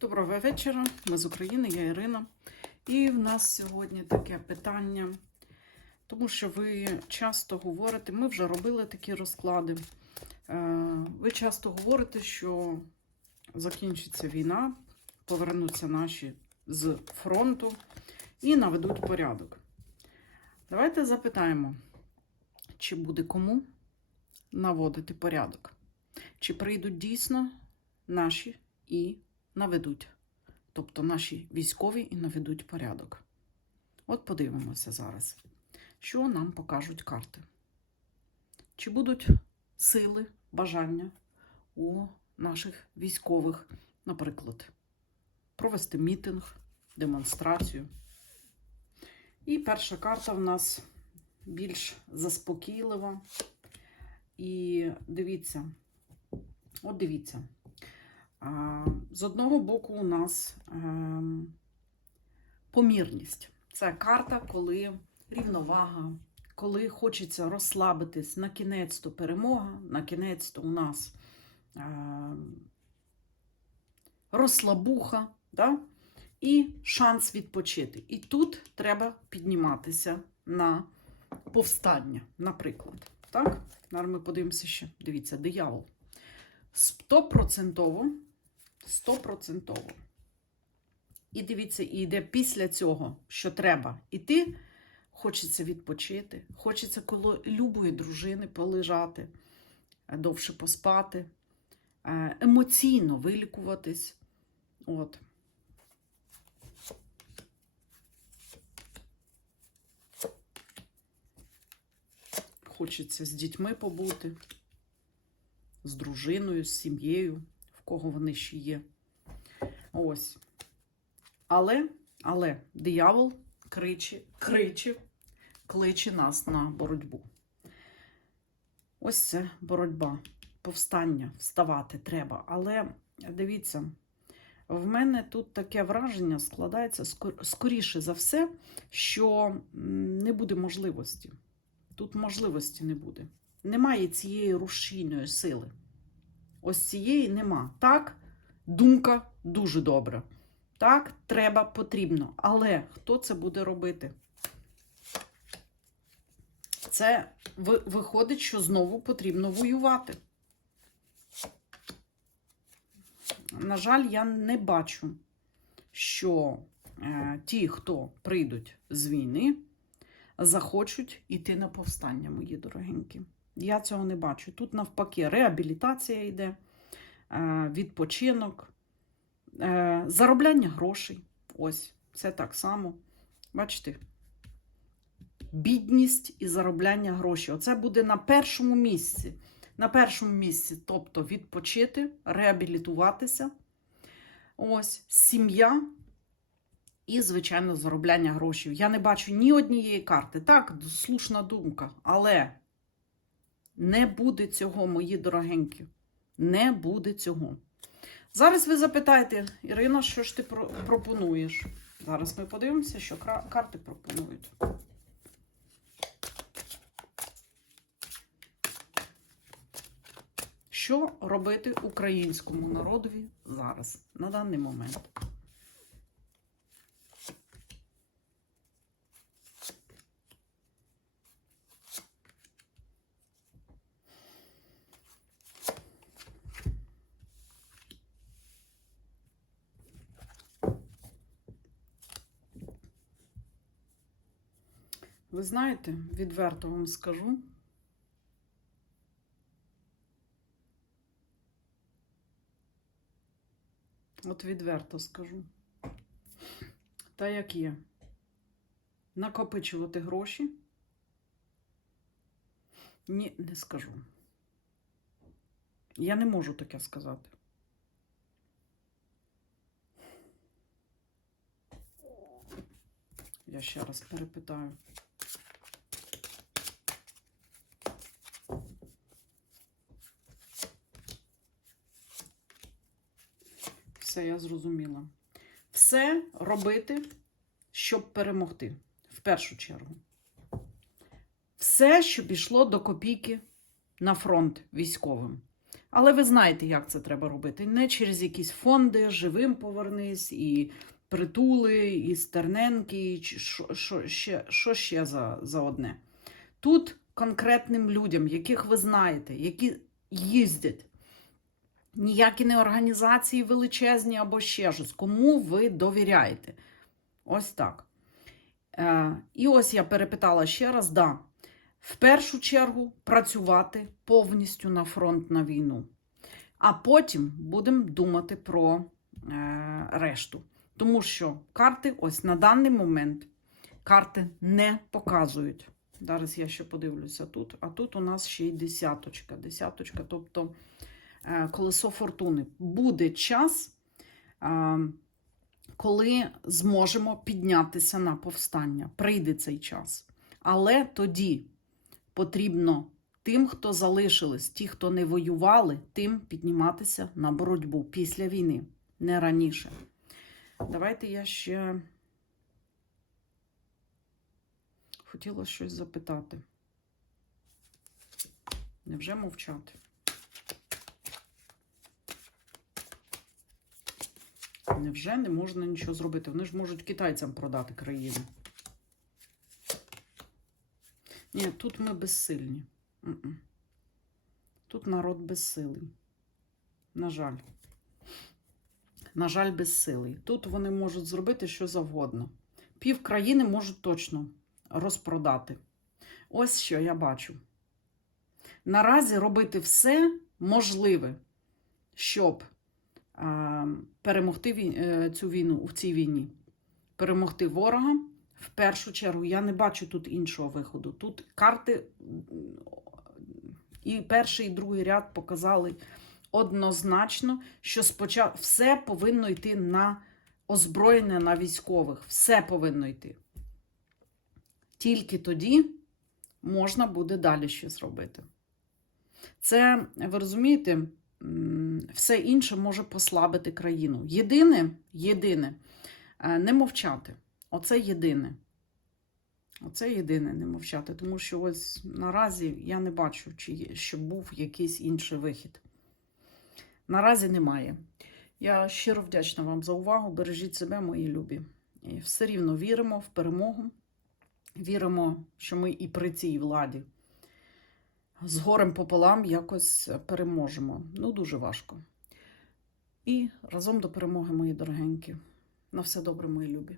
Доброго вечора. Ми з України, я Ірина. І в нас сьогодні таке питання, тому що ви часто говорите, ми вже робили такі розклади. е, Ви часто говорите, що закінчиться війна, повернуться наші з фронту і наведуть порядок. Давайте запитаємо, чи буде кому наводити порядок? Чи прийдуть дійсно наші і наведуть, тобто наші військові і наведуть порядок. От подивимося зараз, що нам покажуть карти. Чи будуть сили, бажання у наших військових, наприклад, провести мітинг, демонстрацію. І перша карта в нас більш заспокійлива. І дивіться, от дивіться. З одного боку, у нас ем, помірність. Це карта, коли рівновага, коли хочеться розслабитись, на кінець-то перемога, на кінець-то у нас ем, розслабуха, да? і шанс відпочити. І тут треба підніматися на повстання, наприклад. Так? Зараз ми подивимося ще. Дивіться, диявол. Стопроцентово, стопроцентово. І дивіться, і йде після цього, що треба іти. Хочеться відпочити, хочеться коло любої дружини полежати, е, довше поспати, е, емоційно вилікуватись. От. Хочеться з дітьми побути з дружиною, з сім'єю, кого вони ще є. Ось. Але, але диявол криче, криче, кличе нас на боротьбу. Ось це боротьба, повстання, вставати треба. Але дивіться, в мене тут таке враження складається скоріше за все, що не буде можливості. Тут можливості не буде. Немає цієї рушійної сили. Ось цієї нема. Так, думка дуже добра. Так, треба, потрібно. Але хто це буде робити? Це виходить, що знову потрібно воювати. На жаль, я не бачу, що е, ті, хто прийдуть з війни, захочуть іти на повстання, мої дорогенькі. Я цього не бачу. Тут навпаки реабілітація йде, е, відпочинок, е, заробляння грошей. Ось, це так само. Бачите? Бідність і заробляння грошей. Оце буде на першому місці. На першому місці, тобто відпочити, реабілітуватися. Ось, сім'я і, звичайно, заробляння грошей. Я не бачу ні однієї карти. Так, слушна думка, але не буде цього, мої дорогенькі. Не буде цього. Зараз ви запитаєте, Ірина, що ж ти пропонуєш? Зараз ми подивимося, що карти пропонують. Що робити українському народові зараз, на даний момент? Ви знаєте, відверто вам скажу. От відверто скажу. Та як є. Накопичувати гроші? Ні, не скажу. Я не можу таке сказати. Я ще раз перепитаю. Все, я зрозуміла. Все робити, щоб перемогти. В першу чергу. Все, щоб йшло до копійки на фронт військовим. Але ви знаєте, як це треба робити. Не через якісь фонди, живим повернись, і притули, і стерненки, і що, що, ще, що ще за, за одне. Тут конкретним людям, яких ви знаєте, які їздять. Ніякі не організації величезні або ще щось. Кому ви довіряєте? Ось так. Е, і ось я перепитала ще раз: да, в першу чергу працювати повністю на фронт на війну. А потім будемо думати про е, решту. Тому що карти, ось на даний момент, карти не показують. Зараз я ще подивлюся тут. А тут у нас ще й десяточка. Десяточка, тобто колесо фортуни. Буде час, е, коли зможемо піднятися на повстання. Прийде цей час. Але тоді потрібно тим, хто залишились, ті, хто не воювали, тим підніматися на боротьбу після війни, не раніше. Давайте я ще хотіла щось запитати. Невже мовчати? Невже не можна нічого зробити? Вони ж можуть китайцям продати країну. Ні, тут ми безсильні. Тут народ безсилий. На жаль. На жаль, безсилий. Тут вони можуть зробити що завгодно. Пів країни можуть точно розпродати. Ось що я бачу. Наразі робити все можливе, щоб перемогти е, цю війну в цій війні. Перемогти ворога. В першу чергу я не бачу тут іншого виходу. Тут карти і перший, і другий ряд показали однозначно, що спочатку все повинно йти на озброєння на військових. Все повинно йти. Тільки тоді можна буде далі щось робити. Це, ви розумієте, все інше може послабити країну. Єдине, єдине, е, не мовчати. Оце єдине. Оце єдине не мовчати, тому що ось наразі я не бачу, чи щоб був якийсь інший вихід. Наразі немає. Я щиро вдячна вам за увагу. Бережіть себе, мої любі. І все рівно віримо в перемогу. Віримо, що ми і при цій владі з горем пополам якось переможемо. Ну, дуже важко. І разом до перемоги, мої дорогенькі. На все добре, мої любі.